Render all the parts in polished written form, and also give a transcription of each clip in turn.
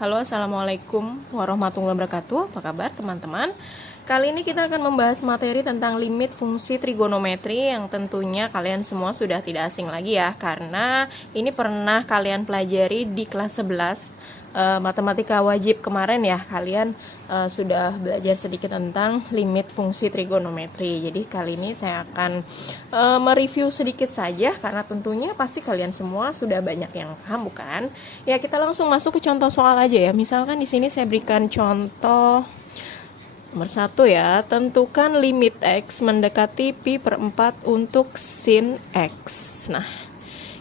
Halo, assalamualaikum warahmatullahi wabarakatuh. Apa kabar teman-teman? Kali ini kita akan membahas materi tentang limit fungsi trigonometri yang tentunya kalian semua sudah tidak asing lagi ya, karena ini pernah kalian pelajari di kelas 11 matematika wajib kemarin ya. Kalian sudah belajar sedikit tentang limit fungsi trigonometri. Jadi kali ini saya akan mereview sedikit saja, karena tentunya pasti kalian semua sudah banyak yang paham, bukan? Ya, kita langsung masuk ke contoh soal aja ya. Misalkan di sini saya berikan contoh nomor 1 ya, tentukan limit X mendekati pi per 4 untuk sin X. Nah,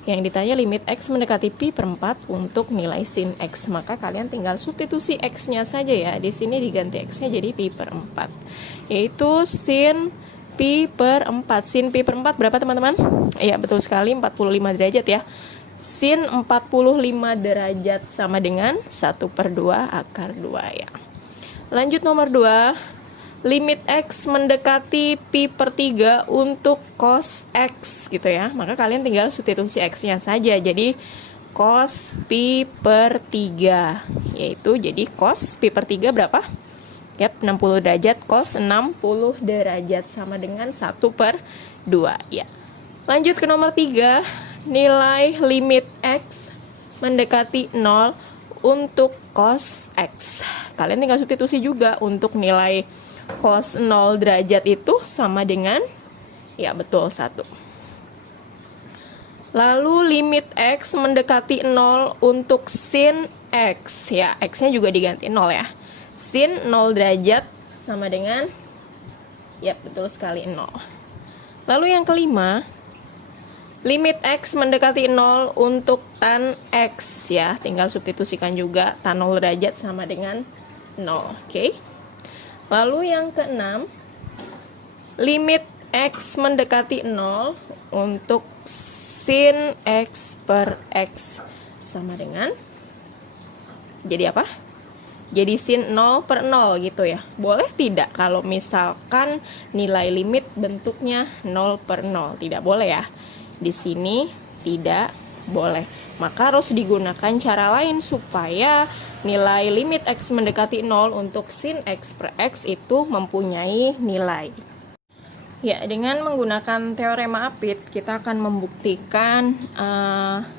yang ditanya limit X mendekati pi per 4 untuk nilai sin X, maka kalian tinggal substitusi X-nya saja ya. Di sini diganti X-nya jadi pi per 4, yaitu sin pi per 4. Sin pi per 4 berapa teman-teman? Iya, betul sekali, 45 derajat ya. Sin 45 derajat sama dengan 1/2 akar 2 ya. Lanjut nomor 2, limit X mendekati pi per 3 untuk cos X gitu ya. Maka kalian tinggal substitusi X-nya saja, jadi cos pi per 3, yaitu jadi cos pi per 3 berapa? Yap, 60 derajat, cos 60 derajat sama dengan 1/2 ya. Lanjut ke nomor 3, nilai limit X mendekati 0 untuk cos X. Kalian tinggal substitusi juga untuk nilai cos 0 derajat itu sama dengan, ya betul, 1. Lalu limit X mendekati 0 untuk sin X. Ya, X-nya juga diganti 0 ya. Sin 0 derajat sama dengan, ya betul sekali, 0. Lalu yang kelima, limit X mendekati 0 untuk tan X ya, tinggal substitusikan juga, tan 0 derajat sama dengan 0. Oke. Lalu yang keenam, limit X mendekati 0 untuk sin X per X sama dengan, jadi apa? Jadi sin 0 per 0 gitu ya. Boleh tidak kalau misalkan nilai limit bentuknya 0 per 0? Tidak boleh ya. Di sini tidak boleh. Maka harus digunakan cara lain supaya nilai limit X mendekati 0 untuk sin X per X itu mempunyai nilai. Ya, dengan menggunakan teorema Apit kita akan membuktikan,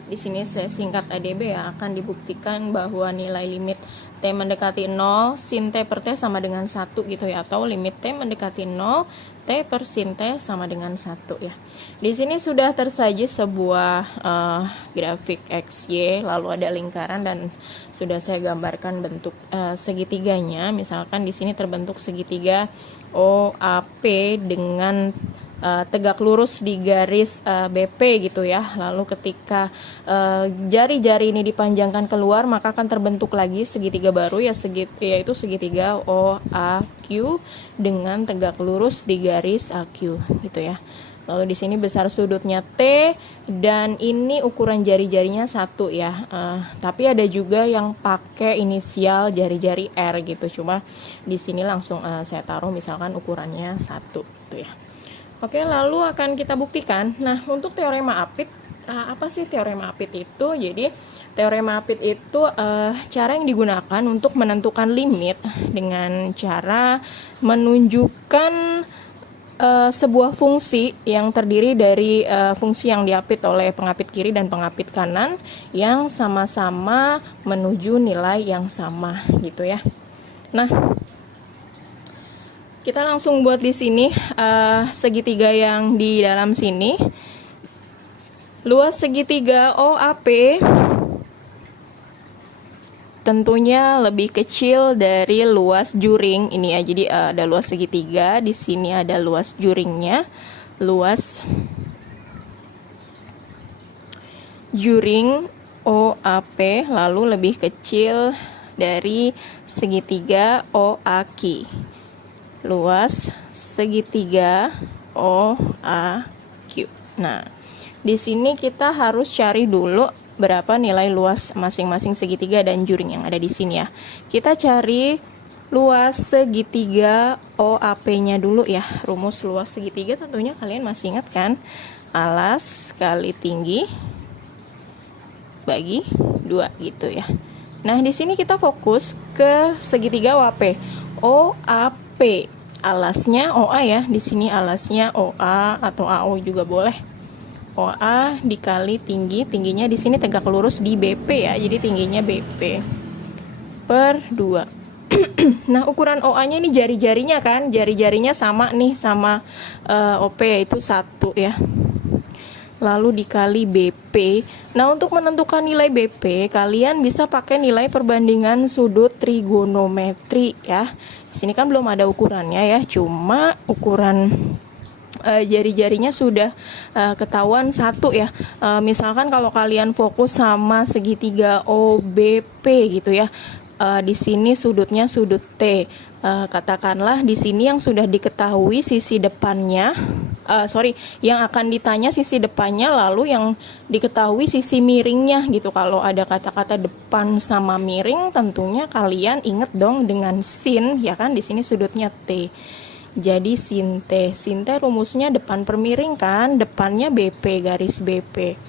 di sini saya singkat ADB ya, akan dibuktikan bahwa nilai limit T mendekati 0 sin T per T sama dengan 1 gitu ya, atau limit T mendekati 0 T per sin T sama dengan 1 ya. Di sini sudah tersaji sebuah grafik XY, lalu ada lingkaran dan sudah saya gambarkan bentuk segitiganya. Misalkan di sini terbentuk segitiga OAP dengan tegak lurus di garis BP gitu ya. Lalu ketika jari-jari ini dipanjangkan keluar, maka akan terbentuk lagi segitiga baru ya, yaitu segitiga OAQ dengan tegak lurus di garis AQ gitu ya. Lalu di sini besar sudutnya T dan ini ukuran jari-jarinya 1 ya. Tapi ada juga yang pakai inisial jari-jari R gitu. Cuma di sini langsung saya taruh misalkan ukurannya 1 gitu ya. Oke, lalu akan kita buktikan. Nah, untuk teorema Apit, apa sih teorema Apit itu? Jadi teorema Apit itu cara yang digunakan untuk menentukan limit dengan cara menunjukkan sebuah fungsi yang terdiri dari fungsi yang diapit oleh pengapit kiri dan pengapit kanan yang sama-sama menuju nilai yang sama gitu ya. Nah, kita langsung buat di sini segitiga yang di dalam sini. Luas segitiga OAP tentunya lebih kecil dari luas juring ini ya. Jadi ada luas segitiga, di sini ada luas juringnya. Luas juring OAP lalu lebih kecil dari segitiga OAQ. Luas segitiga OAQ. Nah, di sini kita harus cari dulu berapa nilai luas masing-masing segitiga dan juring yang ada di sini ya. Kita cari luas segitiga OAP-nya dulu ya. Rumus luas segitiga tentunya kalian masih ingat kan? Alas kali tinggi bagi 2 gitu ya. Nah, di sini kita fokus ke segitiga OAP. OAP. Alasnya OA ya. Di sini alasnya OA atau AO juga boleh. OA dikali tingginya di sini tegak lurus di BP ya. Jadi tingginya BP per 2. Nah, ukuran OA-nya ini jari-jarinya kan. Jari-jarinya sama nih sama OP, yaitu 1 ya. Lalu dikali BP. Nah, untuk menentukan nilai BP, kalian bisa pakai nilai perbandingan sudut trigonometri ya. Di sini kan belum ada ukurannya ya, cuma ukuran jari-jarinya sudah ketahuan 1 ya. Misalkan kalau kalian fokus sama segitiga OBP gitu ya. Di sini sudutnya sudut T. Katakanlah di sini yang sudah diketahui sisi depannya, yang akan ditanya sisi depannya, lalu yang diketahui sisi miringnya gitu. Kalau ada kata-kata depan sama miring, tentunya kalian inget dong dengan sin ya kan. Di sini sudutnya T. Jadi sin T. Sin T rumusnya depan per miring kan, depannya BP, garis BP.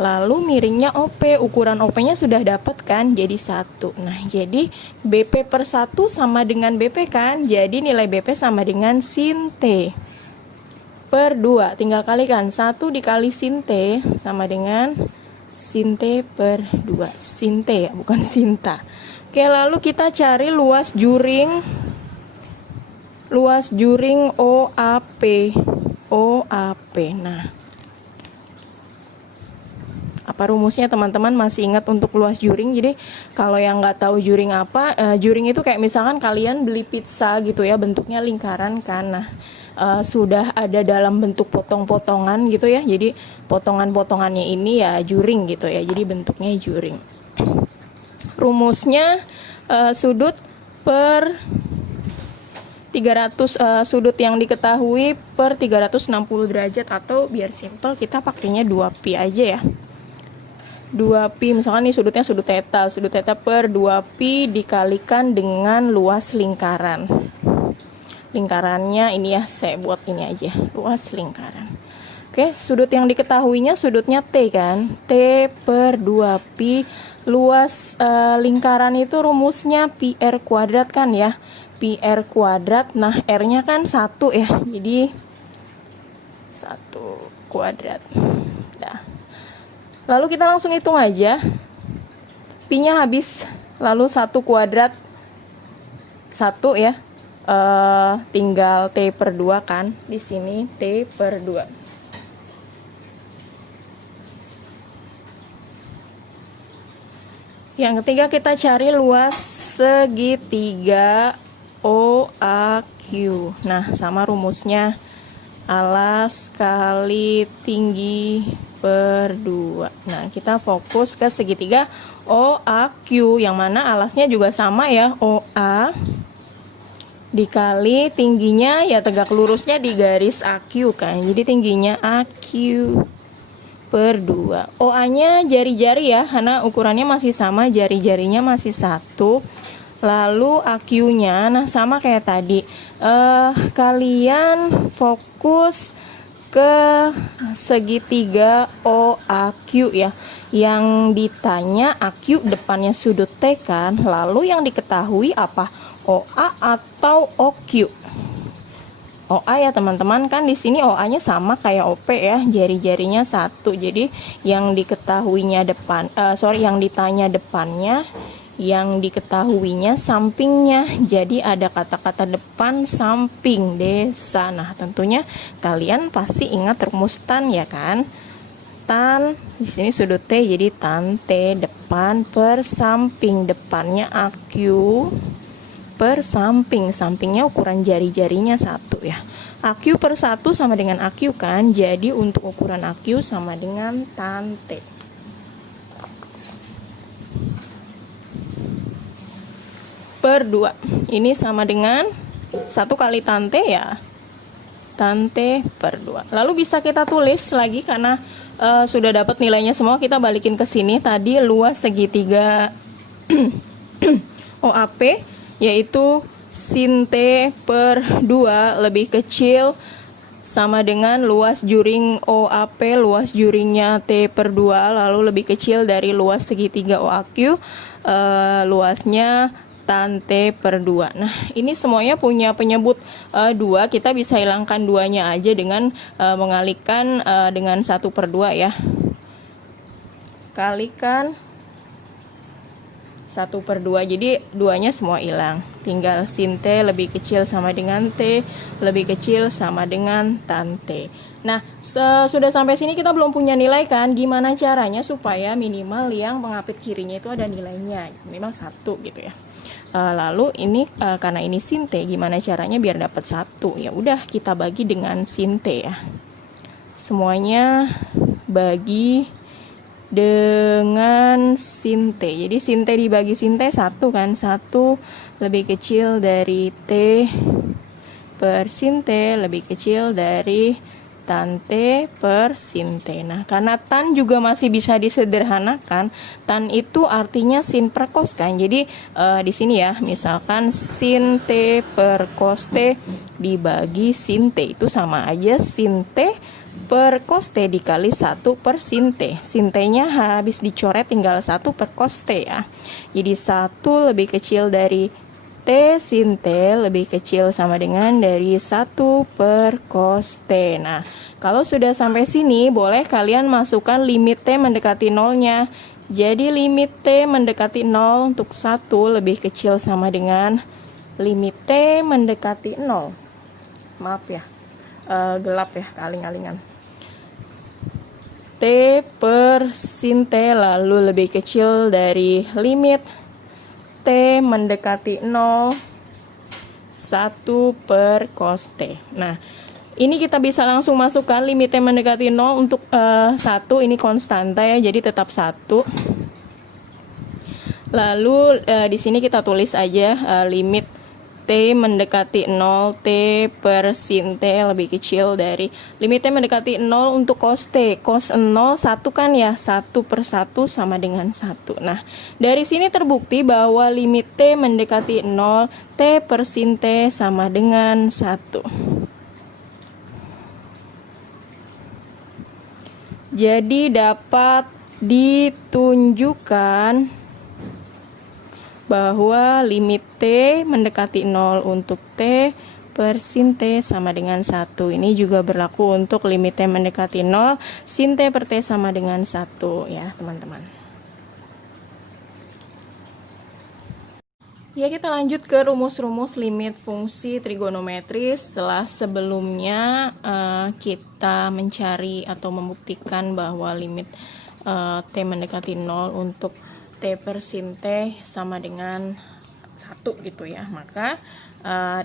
Lalu miringnya OP, ukuran OP-nya sudah dapat kan, jadi 1. Nah, jadi BP per 1 sama dengan BP kan, jadi nilai BP sama dengan sin T per 2. Tinggal kalikan, 1 dikali sin T sama dengan sin T per 2. Sin T ya, bukan sinta. Oke, lalu kita cari luas juring OAP. OAP. Nah, apa rumusnya teman-teman masih ingat untuk luas juring? Jadi kalau yang nggak tahu juring apa, juring itu kayak misalkan kalian beli pizza gitu ya, bentuknya lingkaran kan. Nah, sudah ada dalam bentuk potong-potongan gitu ya, jadi potongan-potongannya ini ya juring gitu ya, jadi bentuknya juring. Rumusnya sudut per 300, sudut yang diketahui per 360 derajat, atau biar simple kita pakainya 2pi aja ya. 2pi, misalkan nih sudutnya sudut theta per 2pi dikalikan dengan luas lingkaran. Lingkarannya ini ya, saya buat ini aja, luas lingkaran. Oke, sudut yang diketahuinya sudutnya T kan, T per 2pi. Luas lingkaran itu rumusnya pi r kuadrat kan ya, pi r kuadrat. Nah, R-nya kan 1 ya, jadi 1 kuadrat. Dah. Lalu kita langsung hitung aja. Pi-nya habis, lalu 1 kuadrat 1 ya. Tinggal T per 2 kan. Di sini T per 2. Yang ketiga kita cari luas segitiga OAQ. Nah, sama rumusnya alas kali tinggi per 2. Nah, kita fokus ke segitiga OAQ, yang mana alasnya juga sama ya, OA dikali tingginya ya tegak lurusnya di garis AQ kan, jadi tingginya AQ per 2. OA-nya jari-jari ya, karena ukurannya masih sama, jari-jarinya masih 1. Lalu AQ-nya, nah sama kayak tadi, kalian fokus ke segitiga OAQ ya. Yang ditanya AQ depannya sudut T kan, lalu yang diketahui apa? OA atau OQ? OA ya teman-teman, kan di sini OA-nya sama kayak OP ya, jari-jarinya 1. Jadi yang diketahuinya yang ditanya depannya, yang diketahuinya sampingnya. Jadi ada kata-kata depan, samping, desa. Nah, tentunya kalian pasti ingat rumus tan ya kan? Tan di sini sudut T, jadi tan T depan per samping, depannya AQ per samping, sampingnya ukuran jari-jarinya 1 ya. AQ per 1 sama dengan AQ kan, jadi untuk ukuran AQ sama dengan tan T. Per 2, ini sama dengan 1 kali tan T ya, tan T per 2. Lalu bisa kita tulis lagi karena sudah dapat nilainya semua, kita balikin ke sini. Tadi luas segitiga OAP yaitu sin T per 2 lebih kecil sama dengan luas juring OAP, luas juringnya T/2, lalu lebih kecil dari luas segitiga OAQ, luasnya tan T/2. Nah, ini semuanya punya penyebut 2, kita bisa hilangkan 2-nya aja dengan mengalihkan dengan 1/2 ya. Kalikan 1/2, jadi 2-nya semua hilang. Tinggal sin T lebih kecil sama dengan T lebih kecil sama dengan tan T. Nah, sudah sampai sini kita belum punya nilai kan? Gimana caranya supaya minimal yang pengapit kirinya itu ada nilainya? Minimal 1 gitu ya. Lalu ini karena ini sin T, gimana caranya biar dapat 1? Ya udah, kita bagi dengan sin T ya. Semuanya bagi dengan sin T. Jadi sin T dibagi sin T 1 kan, 1 lebih kecil dari T per sin T lebih kecil dari tan T per sin T. Nah, karena tan juga masih bisa disederhanakan, tan itu artinya sin per cos kan. Jadi di sini ya, misalkan sin T per cos T dibagi sin T itu sama aja sin T per cos T dikali 1 per sin T. Sin T-nya habis dicoret tinggal 1 per cos T ya. Jadi 1 lebih kecil dari T sin T lebih kecil sama dengan dari 1 per cos T. Nah, kalau sudah sampai sini, boleh kalian masukkan limit T mendekati nolnya. Jadi limit T mendekati 0 untuk 1 lebih kecil sama dengan limit T mendekati 0. Maaf ya, gelap ya, aling-alingan. T per sin T lalu lebih kecil dari limit T mendekati 0 1 per cos T. Nah, ini kita bisa langsung masukkan limit T mendekati 0 untuk 1, ini konstanta ya, jadi tetap 1. Lalu di sini kita tulis aja limit T mendekati 0, T per sin T lebih kecil dari limit T mendekati 0 untuk cos T. Cos 0 1 kan ya, 1 per 1 sama dengan 1. Nah, dari sini terbukti bahwa limit T mendekati 0, T per sin T sama dengan 1. Jadi dapat ditunjukkan bahwa limit T mendekati 0 untuk T per sin T sama dengan 1. Ini juga berlaku untuk limit T mendekati 0, sin T per T sama dengan 1 ya teman-teman. Ya, kita lanjut ke rumus-rumus limit fungsi trigonometris. Setelah sebelumnya kita mencari atau membuktikan bahwa limit T mendekati 0 untuk T per sin T sama dengan 1 gitu ya. Maka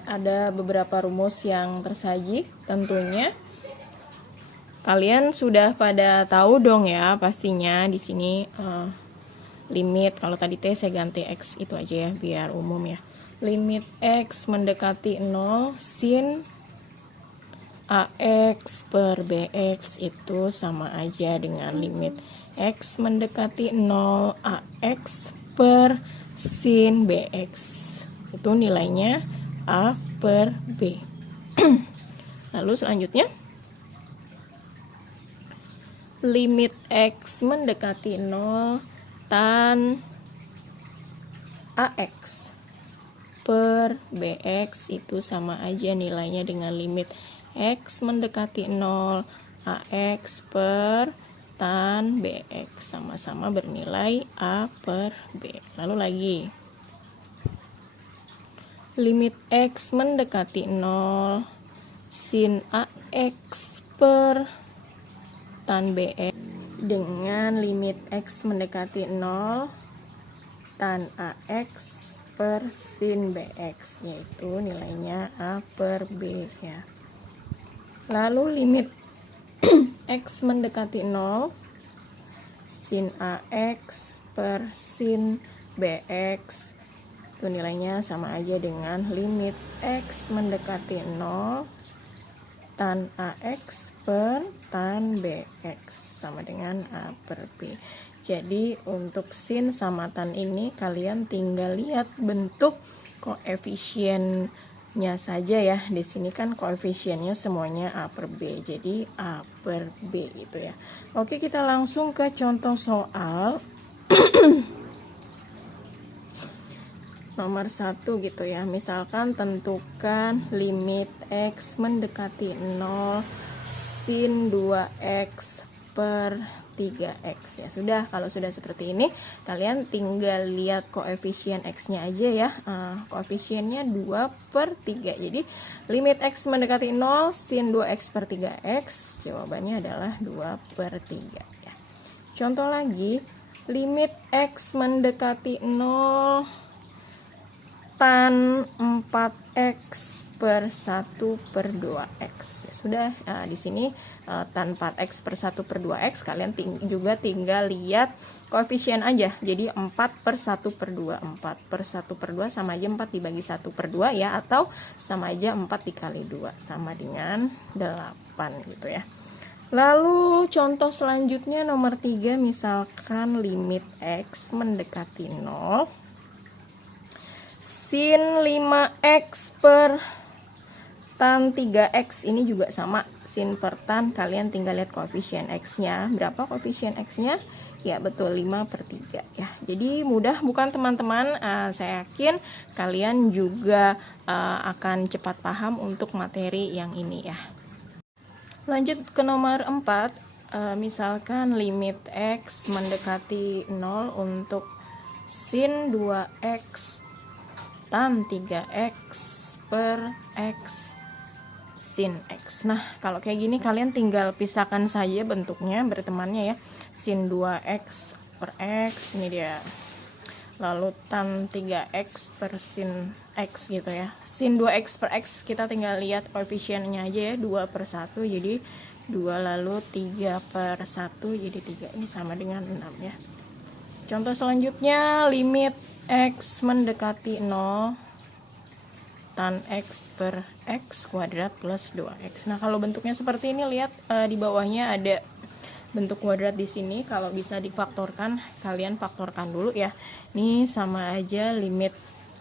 ada beberapa rumus yang tersaji. Tentunya kalian sudah pada tahu dong ya pastinya di sini limit, kalau tadi T saya ganti X itu aja ya biar umum ya. Limit X mendekati 0 sin AX per BX itu sama aja dengan limit X mendekati 0 AX per sin BX. Itu nilainya A per B. Lalu selanjutnya, limit X mendekati 0 tan AX per BX itu sama aja nilainya dengan limit X mendekati 0 AX per tan BX, sama-sama bernilai A per B. Lalu lagi, limit X mendekati 0 sin AX per tan BX dengan limit X mendekati 0 tan AX per sin BX, yaitu nilainya A per B ya. Lalu limit X mendekati 0 sin AX per sin BX itu nilainya sama aja dengan limit X mendekati 0 tan AX per tan BX sama dengan A per B. Jadi untuk sin sama tan ini kalian tinggal lihat bentuk koefisien nya saja ya. Di sini kan koefisiennya semuanya A per B, jadi A per B gitu ya. Oke, kita langsung ke contoh soal nomor 1 gitu ya. Misalkan tentukan limit X mendekati 0 sin 2X per 3X ya. Sudah, kalau sudah seperti ini kalian tinggal lihat koefisien X-nya aja ya. Koefisiennya 2 per 3, jadi limit X mendekati 0 sin 2X per 3X, jawabannya adalah 2 per 3 ya. Contoh lagi, limit X mendekati 0 tan 4X per 1 per 2X ya. Sudah, di sini tan 4X per 1 per 2X kalian juga tinggal lihat koefisien aja, jadi 4 per 1 per 2, 4 per 1 per 2 sama aja 4 dibagi 1 per 2 ya, atau sama aja 4 dikali 2 sama dengan 8 gitu ya. Lalu contoh selanjutnya nomor 3, misalkan limit X mendekati 0 sin 5X per tan 3X, ini juga sama, sin per tan, kalian tinggal lihat koefisien X-nya. Berapa koefisien X-nya? Ya betul, 5 per 3 ya. Jadi mudah bukan teman-teman? Saya yakin kalian juga akan cepat paham untuk materi yang ini ya. Lanjut ke nomor 4, misalkan limit X mendekati 0 untuk sin 2X tan 3X per X sin X. Nah, kalau kayak gini kalian tinggal pisahkan saja bentuknya, bertemannya ya. Sin 2X per X, ini dia. Lalu tan 3X per sin X gitu ya. Sin 2X per X kita tinggal lihat koefisiennya aja ya, 2 per 1, jadi 2, lalu 3 per 1, jadi 3. Ini sama dengan 6 ya. Contoh selanjutnya, limit X mendekati 0 tan X per X kuadrat plus 2X. Nah, kalau bentuknya seperti ini, lihat di bawahnya ada bentuk kuadrat di sini. Kalau bisa difaktorkan, kalian faktorkan dulu ya. Ini sama aja limit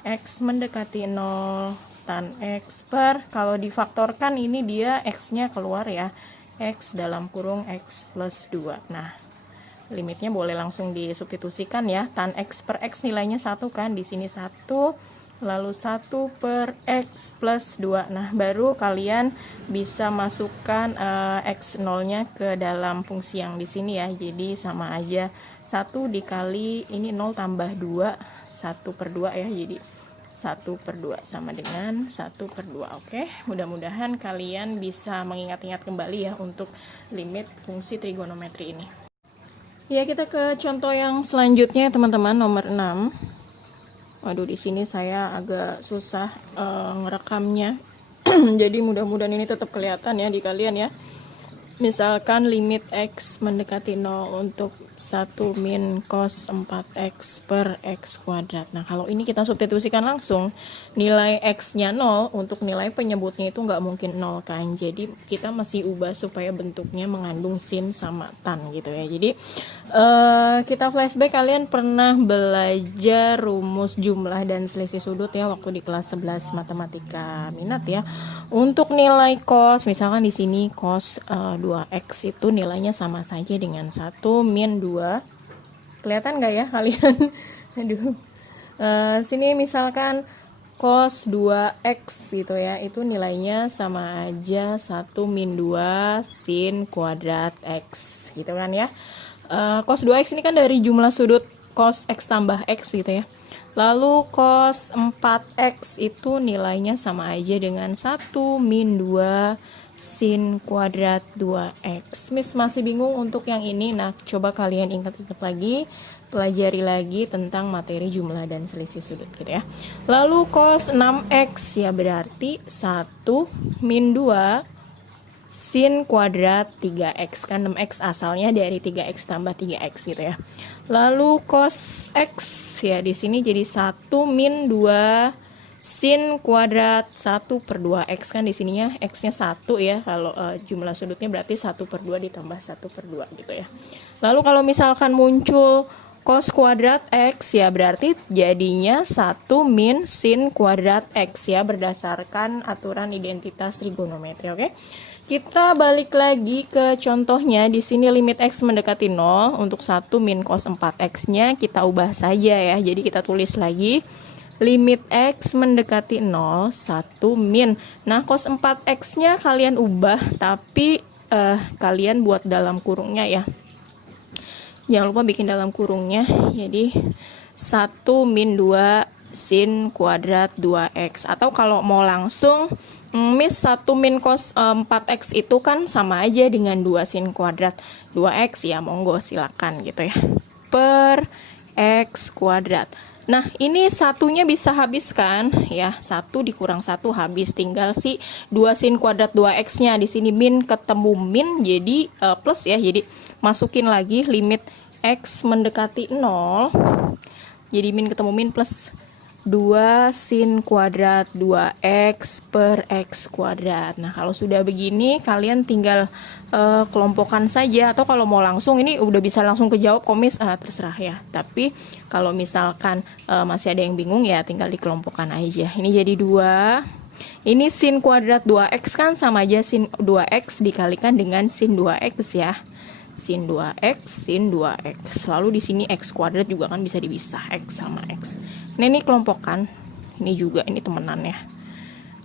X mendekati 0 tan X per, kalau difaktorkan ini dia X-nya keluar ya. X dalam kurung X plus 2. Nah, limitnya boleh langsung disubstitusikan ya. Tan X per X nilainya 1 kan, di sini 1, lalu 1 per X plus 2. Nah, baru kalian bisa masukkan X0 nya ke dalam fungsi yang di sini ya. Jadi sama aja 1 dikali ini 0 tambah 2, 1 per 2 ya. Jadi 1 per 2 sama dengan 1 per 2. Oke, mudah-mudahan kalian bisa mengingat-ingat kembali ya untuk limit fungsi trigonometri ini. Ya, kita ke contoh yang selanjutnya teman-teman, nomor 6. Waduh, di sini saya agak susah ngerekamnya. Jadi mudah-mudahan ini tetap kelihatan ya di kalian ya. Misalkan limit X mendekati 0 untuk 1 min cos 4X per X kuadrat. Nah, kalau ini kita substitusikan langsung, nilai X-nya 0, untuk nilai penyebutnya itu nggak mungkin 0 kan. Jadi kita masih ubah supaya bentuknya mengandung sin sama tan gitu ya. Jadi kita flashback, kalian pernah belajar rumus jumlah dan selisih sudut ya waktu di kelas 11 matematika minat ya. Untuk nilai cos, misalkan di sini cos 2X itu nilainya sama saja dengan 1 min 2. Kelihatan nggak ya kalian? Aduh. Sini misalkan cos 2X gitu ya, itu nilainya sama aja 1 min 2 sin kuadrat X gitu kan ya. Cos 2X ini kan dari jumlah sudut cos X tambah X gitu ya. Lalu cos 4X itu nilainya sama aja dengan 1 min 2 sin kuadrat 2X. Miss masih bingung untuk yang ini. Nah, coba kalian ingat-ingat lagi, pelajari lagi tentang materi jumlah dan selisih sudut gitu ya. Lalu cos 6X ya berarti 1 min 2 sin kuadrat 3X, kan 6X asalnya dari 3X tambah 3X gitu ya. Lalu cos X ya di sini jadi 1 min 2 sin kuadrat 1 per 2X, kan di sininya X-nya 1 ya. Kalau jumlah sudutnya berarti 1 per 2 ditambah 1 per 2 gitu ya. Lalu kalau misalkan muncul cos kuadrat X ya, berarti jadinya 1 min sin kuadrat X ya, berdasarkan aturan identitas trigonometri. Oke. Kita balik lagi ke contohnya. Di sini limit X mendekati 0 untuk 1 min cos 4X-nya kita ubah saja ya. Jadi kita tulis lagi limit X mendekati 0, 1 min. Nah, cos 4X-nya kalian ubah, tapi kalian buat dalam kurungnya ya. Jangan lupa bikin dalam kurungnya. Jadi 1 min 2 sin kuadrat 2X. Atau kalau mau langsung Miss 1 min cos 4X itu kan sama aja dengan 2 sin kuadrat 2X ya, monggo silakan gitu ya. Per X kuadrat. Nah, ini satunya bisa habis kan ya, 1 dikurang 1 habis, tinggal si 2 sin kuadrat 2X-nya. Di sini min ketemu min jadi plus ya. Jadi masukin lagi limit X mendekati 0. Jadi min ketemu min plus 2 sin kuadrat 2X per X kuadrat. Nah, kalau sudah begini kalian tinggal kelompokkan saja, atau kalau mau langsung ini udah bisa langsung kejawab komis, terserah ya. Tapi kalau misalkan masih ada yang bingung ya tinggal dikelompokkan aja. Ini jadi 2. Ini sin kuadrat 2X kan sama aja sin 2X dikalikan dengan sin 2X ya. Sin 2X, sin 2X. Lalu di sini X kuadrat juga kan bisa dipisah, X sama X. Nah, ini kelompokkan. Ini juga, ini temenannya.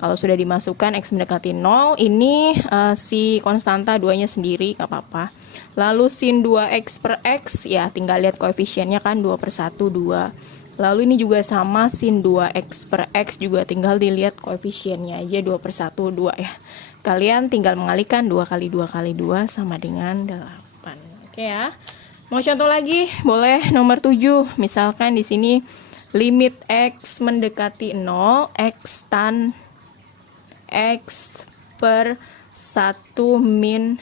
Kalau sudah dimasukkan X mendekati 0, ini si konstanta 2-nya sendiri, gak apa-apa. Lalu sin 2X per X, ya tinggal lihat koefisiennya kan 2 per 1, 2. Lalu ini juga sama sin 2X per X, juga tinggal dilihat koefisiennya aja 2 per 1, 2 ya. Kalian tinggal mengalihkan 2 kali 2 kali 2 sama dengan 8. Oke ya. Mau contoh lagi? Boleh nomor 7. Misalkan di sini limit X mendekati 0, X tan X per 1 min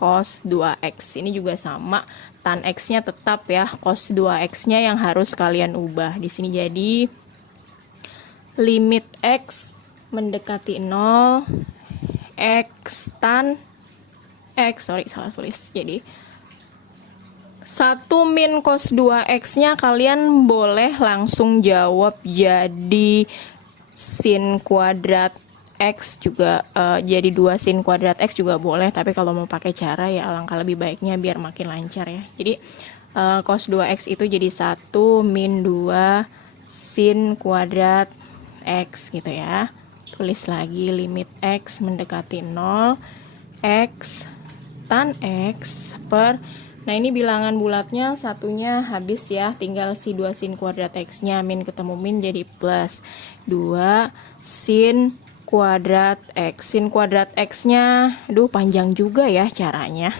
cos 2X. Ini juga sama, tan X-nya tetap ya, cos 2X-nya yang harus kalian ubah. Di sini jadi limit X mendekati 0, X tan X, salah tulis. Jadi 1 min cos 2X-nya kalian boleh langsung jawab jadi sin kuadrat X juga, jadi 2 sin kuadrat X juga boleh. Tapi kalau mau pakai cara ya alangkah lebih baiknya biar makin lancar ya. Jadi cos 2X itu jadi 1 min 2 sin kuadrat X gitu ya. Tulis lagi limit X mendekati 0, X tan X per, nah ini bilangan bulatnya satunya habis ya, tinggal si 2 sin kuadrat X-nya, min ketemu min jadi plus 2 sin kuadrat X. Sin kuadrat X-nya, aduh panjang juga ya caranya.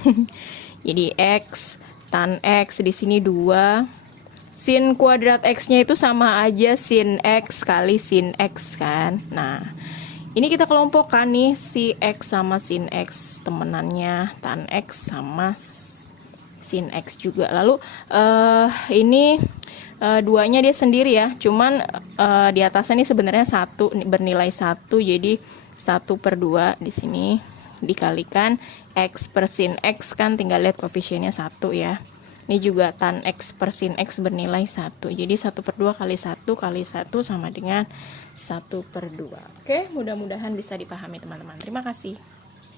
Jadi X tan X, di sini 2. Sin kuadrat X-nya itu sama aja sin X kali sin X kan. Nah, ini kita kelompokkan nih, si X sama sin X temenannya, tan X sama sin X juga. Lalu ini duanya dia sendiri ya, cuman di atasnya ini sebenarnya 1 bernilai 1, jadi 1 per 2 di sini dikalikan X per sin X kan tinggal lihat koefisiennya 1 ya. Ini juga tan X per sin X bernilai 1. Jadi 1 per 2 kali 1 kali 1 sama dengan 1 per 2. Oke, mudah-mudahan bisa dipahami teman-teman. Terima kasih.